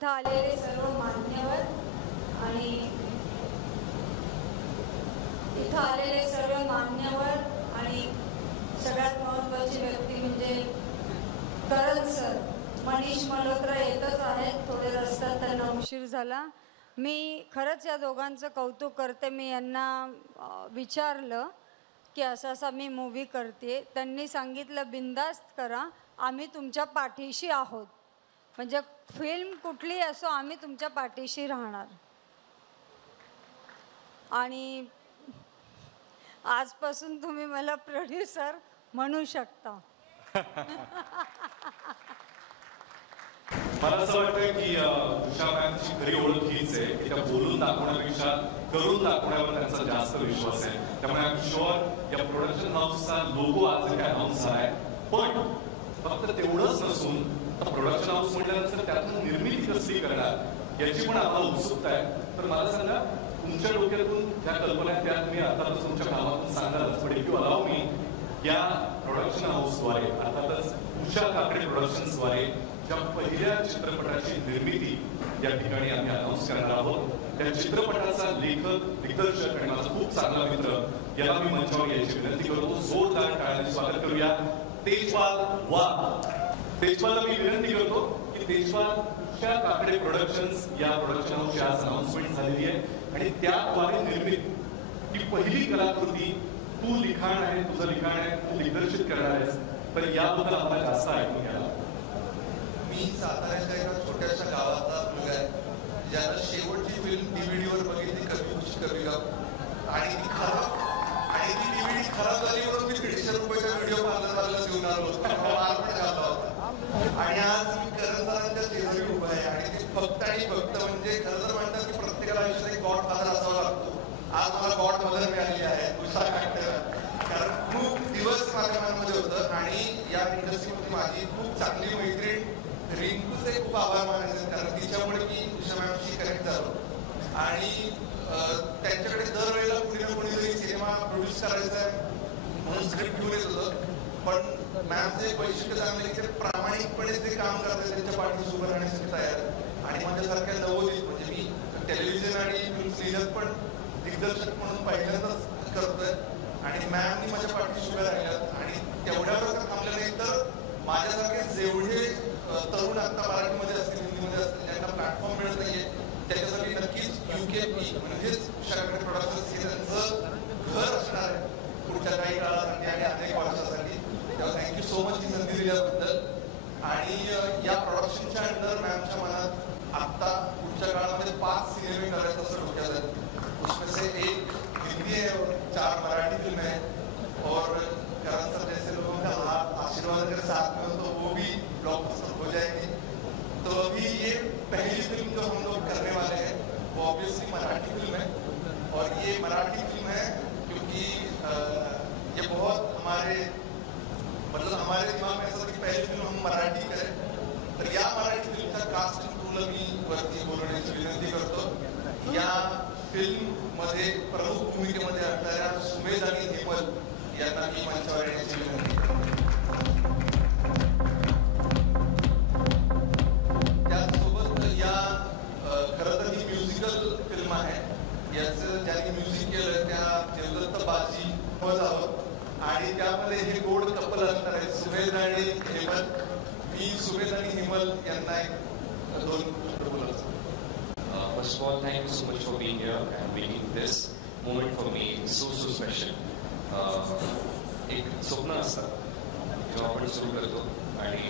इथं आलेले सर्व मान्यवर आणि इथं आलेले सर्व मान्यवर आणि सगळ्यात महत्त्वाची व्यक्ती म्हणजे करण सर. मनीष मल्होत्रा येतच आहेत, थोडे रस्त्यात त्यांना उशीर झाला. मी खरंच या दोघांचं कौतुक करते. मी यांना विचारलं की असा मी मूव्ही करते. त्यांनी सांगितलं बिंदास्त करा, आम्ही तुमच्या पाठीशी आहोत. म्हणजे फिल्म कुठली असो आम्ही तुमच्या पाठीशी राहणार. आणि आजपासून तुम्ही मला प्रोड्युसर म्हणू शकता. मला असं वाटतं की उषा मॅमची खरी ओळख हीच आहे की त्या बोलून दाखवण्यापेक्षा करून दाखवण्यावर त्यांचा जास्त विश्वास आहे. त्यामुळे आय एम शुअर या प्रोडक्शन हाऊसचा लोगो आज काय अनाऊन्स आहे, पण फक्त तेवढंच नसून प्रोडक्शन हाऊस म्हटल्यानंतर त्यातून निर्मिती कसली करणार याची पण आम्हाला उत्सुकता आहे. तर मला सांगा तुमच्या डोक्यातून ज्या कल्पना आहेत त्या तुम्ही आताच तुमच्या कामातून सांगालच, पण इफ यू अलाव मी या प्रोडक्शन हाऊसद्वारे अर्थातच उषा काकडे प्रोडक्शन्सद्वारे ज्या पहिल्या चित्रपटाची निर्मिती या ठिकाणी आम्ही अनाऊन्स करणार आहोत, त्या चित्रपटाचा लेखक दिग्दर्शक आणि माझा खूप चांगला मित्र याला मी मंचावर यायची विनंती करतो. जोरदार टाळ्यांनी स्वागत करूया तेजपाल वाघ. तेजपालला मी विनंती करतो की तेजपाल उषा काकडे प्रोडक्शन्स या प्रोडक्शन हाऊसची आज अनाऊन्समेंट झालेली आहे आणि त्याद्वारे निर्मित ही पहिली कलाकृती तू लिखाण आहे, तुझं लिखाण आहे, तू दिग्दर्शित करणार आहेस, तर याबद्दल आम्हाला जास्त ऐकून घ्यायला. मी साताऱ्याच्या एका छोट्याशा गावाचा मुलगा आहे ज्यानं शेवटची फिल्म डीव्हीडीवर बघितली कभी खुश कभी गम आणि ती खराब आणि ती डीव्हीडी खराब झाली म्हणून मी 150 रुपयाचा व्हिडिओ पार्लरवाल्याला देऊन आलो होतो. मार पण घातला होता आणि आज मी करण सरांच्या शेजारी उभा आहे आणि ते फक्त आणि फक्त म्हणजे खरं तर म्हणतात की प्रत्येकाला आयुष्यात एक गॉड फादर असावा लागतो. आज मला गॉड मदर मिळालेली आहे उषा काकडे, कारण खूप दिवस माझ्या मनामध्ये होतं आणि या इंडस्ट्रीमध्ये माझी खूप चांगली मैत्रीण रिंकूचे खूप आभार मानायचे, कारण तिच्यामुळे मी उषा मॅमशी कनेक्ट झालो आणि त्यांच्याकडे दरवेळेला कुणी ना कुणीतरी सिनेमा प्रोड्यूस करायचा आहे म्हणून स्क्रिप्ट घेऊन येत होतं. पण मॅमचं एक वैशिष्ट्य चांगलं की ते प्रामाणिकपणे ते काम करतात, त्यांच्या पाठीशी उभं राहण्यासाठी तयार. आणि माझ्यासारख्या नवोदित म्हणजे मी टेलिव्हिजन आणि फिल्म सिरियल पण दिग्दर्शक म्हणून पहिल्यांदाच करतोय आणि मॅमनी माझ्या पाठीशी उभ्या राहिल्यात आणि तेवढ्यावर थांबलं नाही तर माझ्यासारखे जेवढे तरुण आता मराठीमध्ये असतील हिंदीमध्ये असतील ज्यांना प्लॅटफॉर्म मिळत नाहीये त्याच्यासाठी नक्कीच UKP म्हणजेच उषा काकडे प्रोडक्शन्स हे त्यांचं घर असणार आहे पुढच्या काही काळासाठी आणि अनेक वर्षासाठी. तेव्हा थँक्यू सो मच ही संधी दिल्याबद्दल. आणि या प्रोडक्शनच्या अंडर मॅमच्या मनात आत्ता पुढच्या काळामध्ये 5 सिनेमे करायचं असं डोक्यात आहे. उसमें से एक हिंदी है और 4 मराठी फिल्में हैं और करण सर जैसे लोगों का हाथ आशीर्वाद अगर साथ में हो तो वो भी ब्लॉकबस्टर हो जाएगी. तो अभी ये पहली फिल्म जो हम लोग करने वाले हैं वो ऑब्वियसली मराठी फिल्म है और ये मराठी फिल्म है क्योंकि ये बहुत हमारे दिमाग में ऐसा कि पहली फिल्म हम मराठी करें. तर या मराठी फिल्मचा कास्टिंग टूल मी वरती बोलवण्याची विनंती करतो. या फिल्म मध्ये प्रमुख भूमिकेमध्ये असणाऱ्या सुमेध आणि हेमल यांना मी मंचावर येण्याची विनंती करतो. त्याचसोबत या खरं तर ही म्युझिकल फिल्म आहे. याचं ज्यांनी म्युझिक केलं त्या देवदत्त बाजी आहोत आणि त्यामध्ये हे गोड कपल असणार आहे सुमेध आणि हेमल. मी सुमेध आणि हेमल यांना एक 2 शब्द बोलायचं. First of all, thank you so much for being here and making this moment for me so special. एक स्वप्न असतं जेव्हा आपण सुरू करतो आणि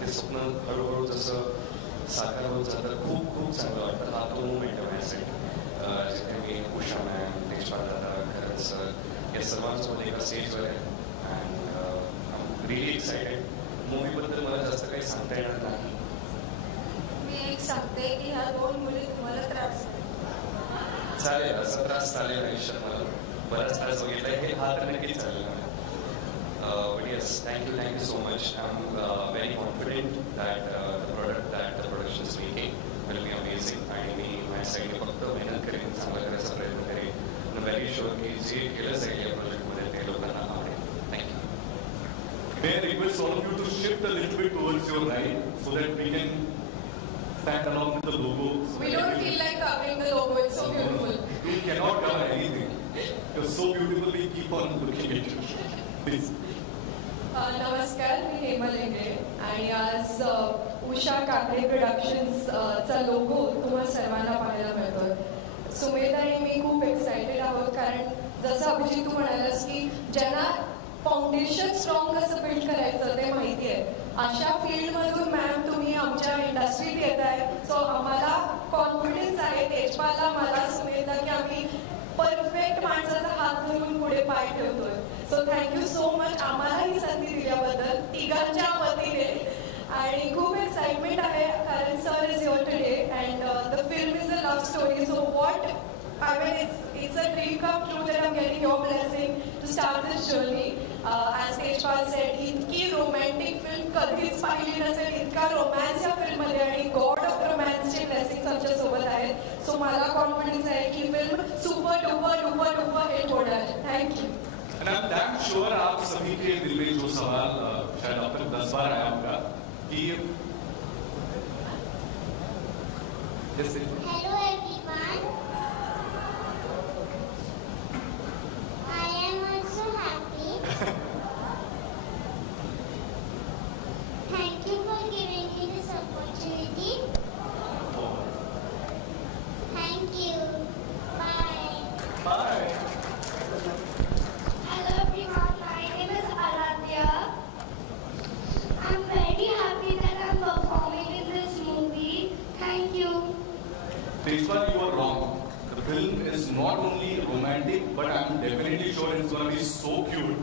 ते स्वप्न हळूहळू जसं साकार होत जातं खूप खूप चांगलं वाटतं. हा तो मुवमेंट आहे माझ्यासाठी जिथे मी उषा मॅम, तेजपाल दादा, करण सर या सर्वांसोबत एका स्टेजवर आहे and I am really excited. मूवीबद्दल मला जास्त काही सांगता येणार नाही. मी एक सांगते की ह्या 2 मुली तुम्हाला त्रास चालेल, असा त्रास चालेल आयुष्यात. मला बराच त्रास बघितला आहे, हा तर नक्कीच चालेल मला. But yes, thank you so much. I'm very confident that the product that the production is making will be amazing. आणि मी माझ्या साईडने फक्त मेहनत करेन, चांगला करायचा प्रयत्न करेन. I'm very sure की जे केलं जाईल या प्रोजेक्टमध्ये ते लोकांना आवडेल. Thank you. May I request all of you to shift a little bit towards your right so that we can stand along with the logo. We don't feel like covering the logo. It's so beautiful. You cannot cover anything. You're so beautifully. Keep on looking at it. Please. नमस्कार, मी हेमा लेंगरे आणि आज Usha Kakade productions चा logo तुम्हाला सर्वांना पाहायला मिळतोय. सुमेध आणि मी खूप एक्सायटेड आहोत, कारण जसं अभिजित तू म्हणालास की ज्यांना फाउंडेशन स्ट्रॉंग कसं बिल्ड करायचं ते माहिती आहे, अशा फील्डमधून मॅम तुम्ही आमच्या इंडस्ट्रीत येत आहे. सो आम्हाला कॉन्फिडन्स आहे, तेजपालला, मला, सुमेधला, की आम्ही परफेक्ट माणसाचा हात धरून पुढे पाय ठेवतोय. सो थँक्यू सो मच आम्हाला ही संधी दिल्याबद्दल तिघांच्या वतीने. आणि खूप एक्साइटमेंट आहे कारण sir is your today and the film is a love story. So what I mean, it's a dream come true that I'm getting your blessing to start this journey. As Tejpal said, इतकी romantic film कधीच पाहिली नसेल, इतका romance या फिल्ममध्ये आणि God of रोमॅन्सचे blessings आमच्या सोबत आहेत. सो मला कॉन्फिडन्स आहे की film super duper duper duper hit होणार. Thank you. And I'm damn sure आप सभी के दिल में जो सवाल शायद अब तक 10 बार आया होगा कि जैसे Hello everyone. I am also happy. Thank you for giving me this opportunity. Thank you. Bye. bye. Hello everyone, my name is Aradhya. I'm very happy that I'm performing in this movie. Thank you. Tejpal, you are wrong. The film is not only romantic, but I'm definitely sure it's going to be so cute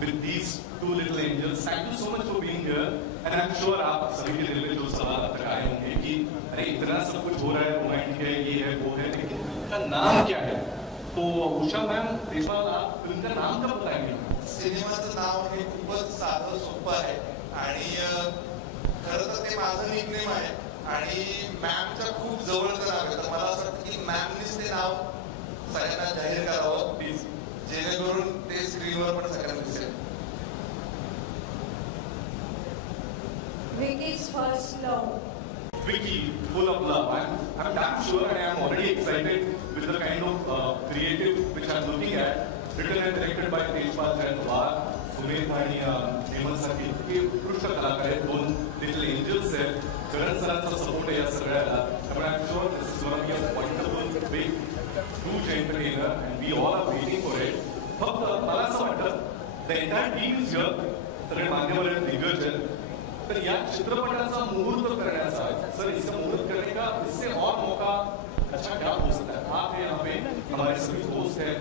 with these two little angels. Thank you so much for being here. And I'm sure आप सभी के दिल में जो सवाल अब तक आए होंगे कि अरे इतना सब कुछ हो रहा है, रोमांटिक है, ये है, वो है, लेकिन फिल्म का नाम क्या है? तो उषा मैम, तेजपाल, आप फिल्म का नाम कब बताएंगे? सिनेमाचं नाव हे खूपच साधं सोपं आहे आणि खरं तर ते माझं निकनेम आहे आणि मॅमच्या खूप जवळचं नाव आहे. तर मला असं वाटतं की मॅमनीच ते नाव सगळ्यांना जाहीर करावं प्लीज, जेणेकरून ते स्क्रीनवर पण सगळ्यांना दिसेल. Vicky's first love. Vicky, full of love. I'm damn sure and I'm already excited with the kind of creative which I'm looking at. Written and directed by Tejpal Jainwar, Sumedh आणि हेमंत सारखे इतके उत्कृष्ट कलाकार आहेत. 2 लिटल एंजल्स आहेत. करण सरांचा support आहे या सगळ्याला. त्यामुळे I'm sure this is going to be a wonderful, big, huge entertainer and we all are waiting for it. फक्त मला असं वाटतं the entire team is here. सगळे मान्यवर आहेत, दिग्गज आहेत. तर या चित्रपटाचा मुहूर्त करण्याचा सर, इसका मुहूर्त करने का इससे और मौका अच्छा क्या हो सकता है? आप यहाँ पे हमारे सभी दोस्त हैं,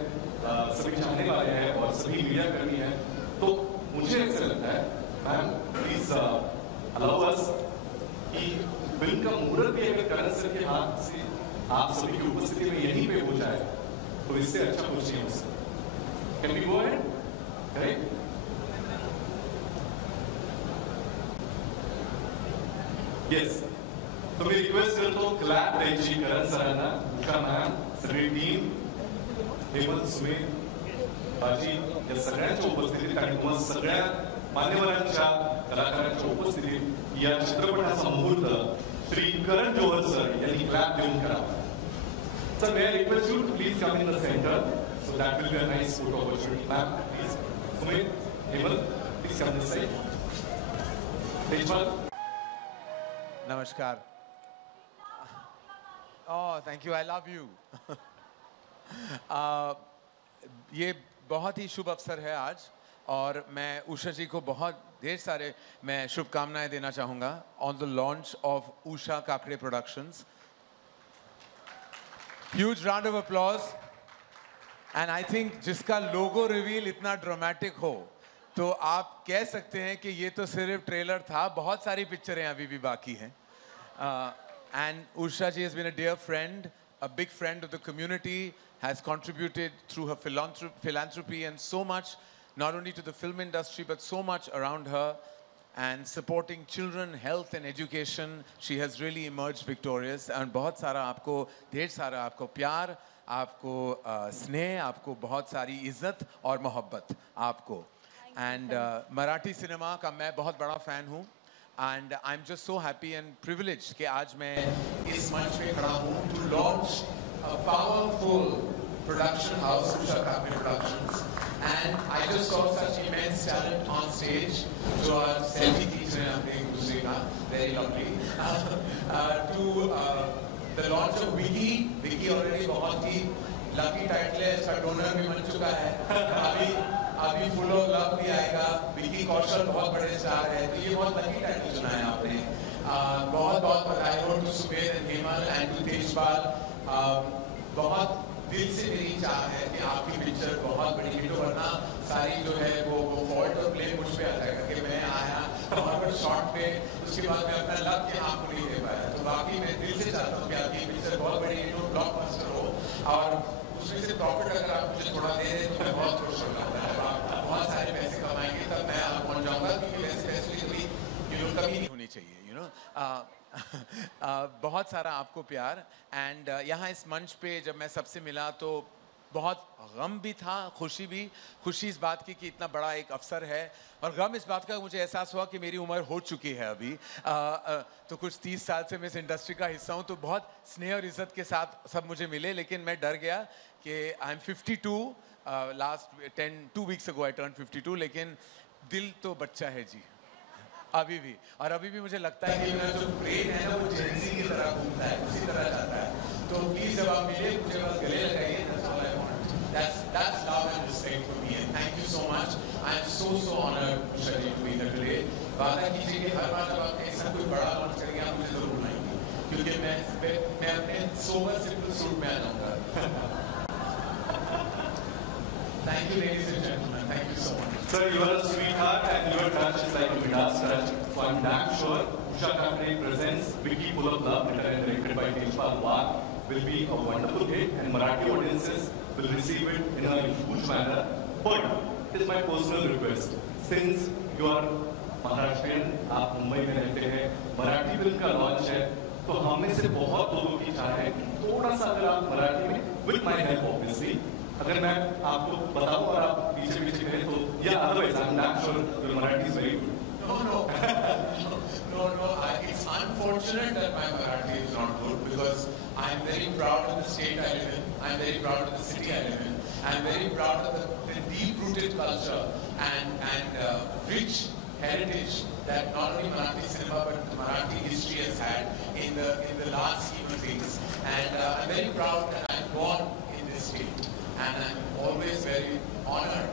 सभी चाहने वाले हैं और सभी मीडिया कर्मी हैं. तो मुझे ऐसा लगता है मैम प्लीज अलाउ अस कि फिल्म का मुहूर्त भी अगर करण सर के हाथ से आप सभी की उपस्थिति में यहीं पे हो जाए तो इससे अच्छा कुछ नहीं हो सकता. Can we go ahead? Correct? Yes. So मी रिक्वेस्ट करतो क्लॅप द्यायची करण सरांना, उषा मॅम, सगळी टीम, हेमंत, सुमेध, बाजी या सगळ्यांच्या उपस्थितीत आणि तुम्हाला सगळ्या मान्यवरांच्या कलाकारांच्या उपस्थितीत या चित्रपटाचा मुहूर्त श्री करण जोहर सर यांनी क्लॅप देऊन करावा. Sir, may I request you to please come in the centre so that will be a nice photo opportunity. Ma'am please, Sumedh, Hemant, please come this side. Tejpal. नमस्कार. Oh thank you, I love you. ये बहुत ही शुभ अवसर है आज और मैं उषा जी को बहुत ढेर सारे मैं शुभकामनाएं देना चाहूँगा on the launch of Usha Kakade productions. Huge round of applause. And I think जिसका लोगो रिवील इतना ड्रामेटिक हो तो आप कह सकते हैं कि ये तो सिर्फ ट्रेलर था, बहुत सारी पिक्चरें अभी भी बाकी हैं. And Usha ji has been a dear friend, a big friend of the community, has contributed through her philanthropy and so much, not only to the film industry, but so much around her, and supporting children, health and education. She has really emerged victorious. And बहुत सारा आपको, ढेर सारा आपको प्यार, आपको स्नेह, आपको बहुत सारी इज्जत और मोहब्बत आपको. एंड मराठी सिनेमा का मैं बहुत बड़ा फ़ैन हूँ. And I'm just so happy and privileged कि आज मैं इस मंच पे खड़ा हूँ to launch a powerful production house, Usha Kapil Productions. And I just saw such immense talent on stage. जो आज selfie खींच रहे हैं अपने एक दूसरे का, very lovely. To the launch of Vicky. Vicky already बहुत ही lucky title है, इसका donor भी बन चुका है. अभी फुल ऑफ लव भी आएगा. विकी कौशल बहुत बड़े स्टार है, तो ये बहुत लकी टाइटल चुना है आपने. बहुत बहुत बधाई हो टू सुबेर end Hemal end to Tejpal. बहुत दिल से मेरी चाह है कि आपकी पिक्चर बहुत बड़ी हिट हो, वरना सारी जो है वो फॉल्ट और ब्लेम मुझ पे आ जाएगा कि मैं आया बहुत बड़े शॉट पे, उसके बाद मैं अपना लव के आपको नहीं दे पाया. तो बाकी मैं दिल से चाहता हूँ कि आपकी पिक्चर बहुत बड़ी हिट हो, ब्लॉकबस्टर हो, और उसमें से प्रॉफिट अगर आप मुझे थोड़ा दे दें तो मैं बहुत खुश हो जाता है. बहुत सारे पैसे कमाएंगे तब मैं आप पहुंच जाऊंगा, क्योंकि वैसे पैसे कभी नहीं होनी चाहिए, यू नो. बहुत सारा आपको प्यार. एंड यहाँ इस मंच पे जब मैं सबसे मिला तो बहुत गम भी था, खुशी भी. खुशी इस बात की कि इतना बड़ा एक अवसर है, और गम इस बात का मुझे एहसास हुआ कि मेरी उम्र हो चुकी है अभी. तो कुछ 30 साल से मैं इस इंडस्ट्री का हिस्सा हूँ, तो बहुत स्नेह और इज्जत के साथ सब मुझे मिले. लेकिन मैं डर गया कि I am 52. Last 2 weeks ago I turned 52. लेकिन दिल तो बच्चा है जी अभी भी. और अभी भी मुझे लगता है कि मेरा जो ब्रेन है ना वो जेंसी की तरह घूमता है, उसी तरह जाता है. तो प्लीज जब आप मिले मुझे बस गले लगाइए. That's all I want. That's love and respect for me. And thank you so much. I am so honored Usha ji to be here today. वादा कीजिए कि हर बार जब आप ऐसा कोई बड़ा लॉन्च करेंगे आप मुझे जरूर बुलाएंगे, क्योंकि मैं अपने सोबर सिंपल सूट में आ जाऊंगा. Thank you, ladies and gentlemen. Thank you so much. Sir, you are a sweetheart and your touch is like a Midas touch. So I'm damn sure Usha Kapil presents Vicky Full of Love, written and directed by Tejpal Wagh, will be a wonderful hit, and Marathi audiences will receive it in a huge manner. But it is my personal request, since you are Maharashtrian, आप मुंबई में रहते हैं, Marathi film का launch है, तो हम में से बहुत लोगों की चाह है कि थोड़ा सा अगर आप मराठी में, with my help obviously, अगर मैं आपको बताऊं और आप पीछे पीछे करें तो, या otherwise I'm not sure your Marathi is very good. No. It's unfortunate that my Marathi is not good, because I'm very proud of the state I live in. I'm very proud of the city I live in. I'm very proud of the deep-rooted culture and rich heritage that not only Marathi cinema but Marathi history has had in the last scheme of things. And I'm very proud that I'm born in this state. And I'm always very honored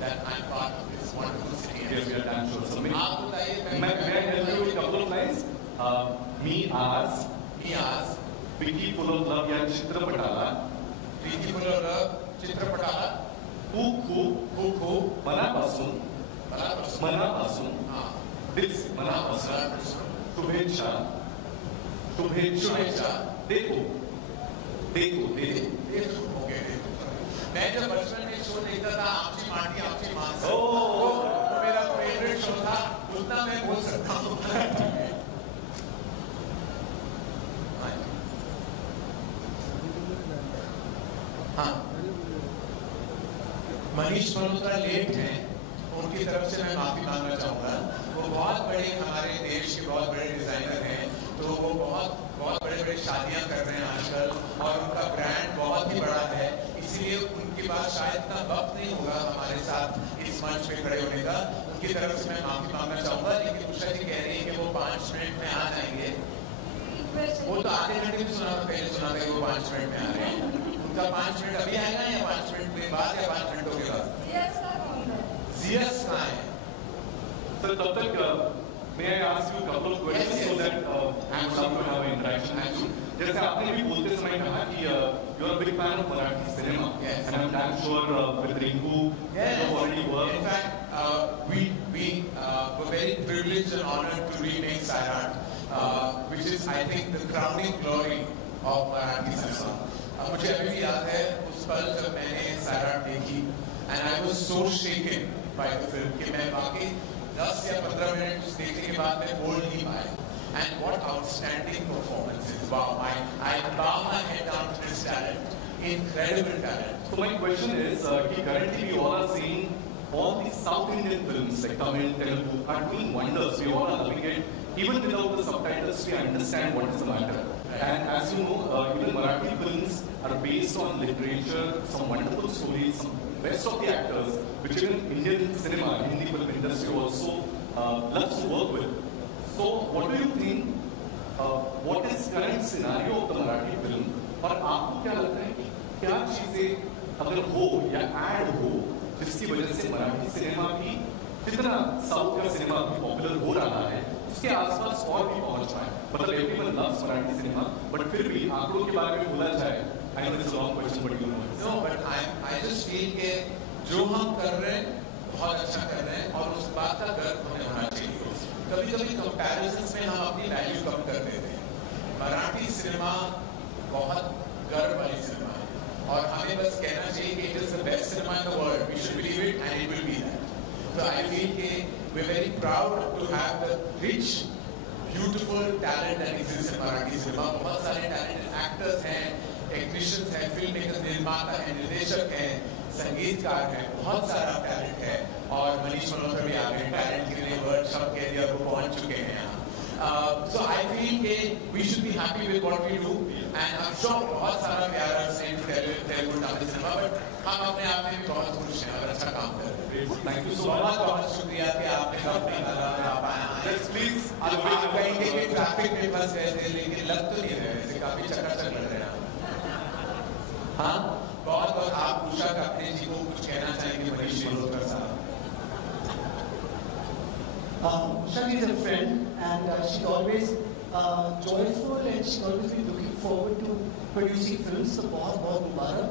that I'm part of this wonderful city. Yes, we are damn sure. So may I आप help you with a couple of lines? मी आज Vicky Full of Love या चित्रपटाला Vicky Full of Love चित्रपटाला खूप मनापासून शुभेच्छा देतो. मैं जब बचपन में शो देखता था आपसी माटी आपसी मांस, तो मेरा फेवरेट शो था, उतना मैं बोल सकता हूँ. हाँ, मनीष मल्होत्रा लेट हैं, उनकी तरफ से मैं माफी मांगना चाहूँगा. वो बहुत बड़े हमारे देश के बहुत बड़े डिजाइनर हैं, तो वो बहुत बड़े शादियाँ कर रहे हैं आजकल, और उनका ब्रांड बहुत ही बड़ा है, इसलिए उनके पास शायद इतना वक्त नहीं होगा हमारे साथ इस मंच पे खड़े होने का. उनकी तरफ से मैं माफी मांगना चाहूँगा. लेकिन उषा जी कह रही है कि वो 5 मिनट में आ जाएंगे. वो तो आधे घंटे में पहले सुना था कि वो 5 मिनट में आ रहे हैं. उनका 5 मिनट अभी आएगा या 5 मिनट के बाद या 5 मिनटों के बाद? जीएस कहाँ है? सर तब तक may I ask you a couple of questions so that we will have an interaction. जैसे आपने भी बोलते समय कहा कि you are a big fan of Marathi cinema, and I'm damn sure with Rinku you already worked. In fact, we were very privileged and honored to remake Sairat, which is I think the crowning glory of Marathi cinema. मुझे अभी भी याद है उस पल जब मैंने Sairat देखी, and I was so shaken by the film कि मैं वाकई 10 या 15 मिनट उस देखने के बाद मैं बोल नहीं पाया. And what outstanding performances! Wow, I bow my head down to this talent, incredible talent. So my question is, कि currently we all are seeing all these South Indian films like Tamil, Telugu are doing wonders. We all are loving it. Even without the subtitles, we understand what is the matter. And as you know, even Marathi films are based on literature, some wonderful stories, some best of the actors, which even Indian cinema, Hindi film industry also loves to work with. So, what do you think? What is current scenario of the Marathi film? और आपको क्या लगता है कि क्या चीजें अगर हो या ऐड हो जिसकी वजह से मराठी सिनेमा भी जितना साउथ का सिनेमा भी पॉपुलर हो रहा है उसके आसपास और भी पहुंच पाए? मतलब everyone loves Marathi cinema but फिर भी आंकड़ों के बारे में बोला जाए, I know this long question but you know but I just feel के जो हम कर रहे हैं बहुत अच्छा कर रहे हैं और उस बात का गर्व हमें होना चाहिए. कभी कभी कंपैरिजन में हम अपनी वैल्यू कम कर देते हैं. मराठी सिनेमा बहुत गर्व वाली सिनेमा है और हमें बस कहना चाहिए कि it is the best cinema in the world. We should believe it and it will be that. So I feel कि we're very proud to have the rich, beautiful talent that exists in Marathi cinema. बहुत सारे talented actors हैं, technicians हैं, filmmakers, निर्माता हैं, निर्देशक हैं, संगीतकार हैं, बहुत सारा टैलेंट है और मनीष मल्होत्रा भी आ गए टैलेंट के लिए वर्ल्ड शॉप के एरिया को पहुंच चुके हैं यहाँ. So I feel that we should be happy with what we do and I'm sure बहुत सारा प्यार है तेलुगु तमिल सिनेमा बट हम अपने आप में भी बहुत खुश हैं और अच्छा काम कर रहे हैं. थैंक यू सो बहुत बहुत शुक्रिया कि आपने अपनी नजर आप आए. प्लीज आप कहेंगे कि ट्रैफिक में फंस गए थे लेकिन लग तो नहीं रहे थे, काफी चकाचक लग रहे हैं. हाँ बहुत बहुत आप उषा काकड़े जी को कुछ कहना चाहेंगे मनीष मल्होत्रा साहब? Usha is a friend and she's always joyful and she's always been looking forward to producing films. So बहुत बहुत मुबारक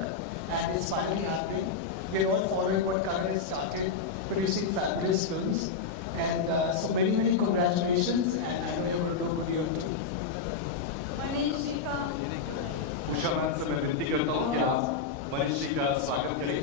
and it's finally happening. We're all following what Karan has started, producing fabulous films and so many congratulations and I know you're going to do a good year too. Manish ji का Usha ma'am से मैं विनती करता हूँ कि आप मनीष जी का स्वागत करें.